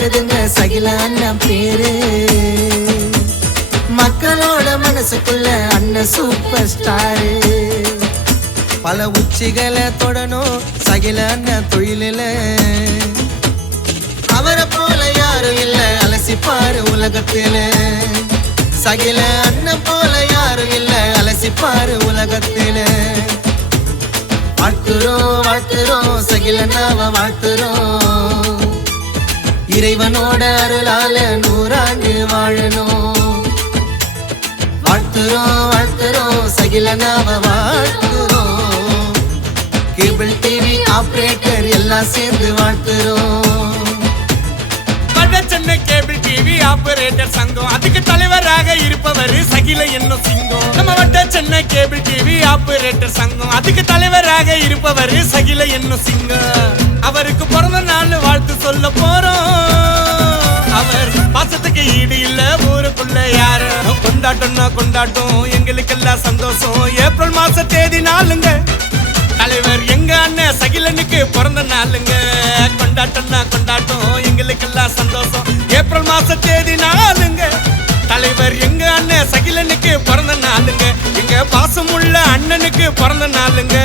பறக்குதுங்க சகில அண்ணன் பேரு. மக்களோட மனசுக்குள்ள அண்ணன் சூப்பர் ஸ்டாரு. பல உச்சிகளை தொடணும் சகில அண்ணன் தொழிலில. அவரை போல யாரும் இல்ல அலசிப்பாரு உலகத்தில. சகில அண்ணன் போல யாரும் இல்ல அலசிப்பாரு உலகத்தில. வாழ்த்துறோம் வாழ்த்துறோம் சகில அண்ணாவை வாழ்த்துறோம். இறைவனோட அருளால 100 ஆண்டு வாழணும். வாழ்த்துறோம் வாழ்த்துறோம் சகில அண்ணாவை வாழ்த்துறோம். கேபிள் டிவி ஆபரேட்டர் எல்லாம் சேர்ந்து வாழ்த்துறோம். சென்னை கேபிள் டிவி ஆபரேட்டர் சங்கம் அதுக்கு தலைவராக இருப்பவர் சகில என்னும் சிங்கம். நம்ம வட்ட சென்னை கேபிள் டிவி ஆபரேட்டர் சங்கம் அதுக்கு தலைவராக இருப்பவர் சகில என்னும் சிங்கம். அவருக்கு பிறந்த நாள் வாழ்த்து சொல்ல போறோம். அவர் பாசத்துக்கு ஈடு இல்ல ஊருக்குள்ள யாரு. கொண்டாட்டம்னா கொண்டாட்டம் எங்களுக்கெல்லாம் சந்தோஷம். ஏப்ரல் மாச தேதி நாளுங்க தலைவர் எங்க அண்ணன் சகிலனுக்கு பிறந்த நாளுங்க. கொண்டாட்டம்னா கொண்டாட்டம் எங்களுக்கெல்லாம் சந்தோஷம். ஏப்ரல் மாச தேதி நாளுங்க தலைவர் எங்க அண்ணன் சகிலனுக்கு பிறந்த நாளுங்க. எங்க பாசமுள்ள அண்ணனுக்கு பிறந்த நாளுங்க.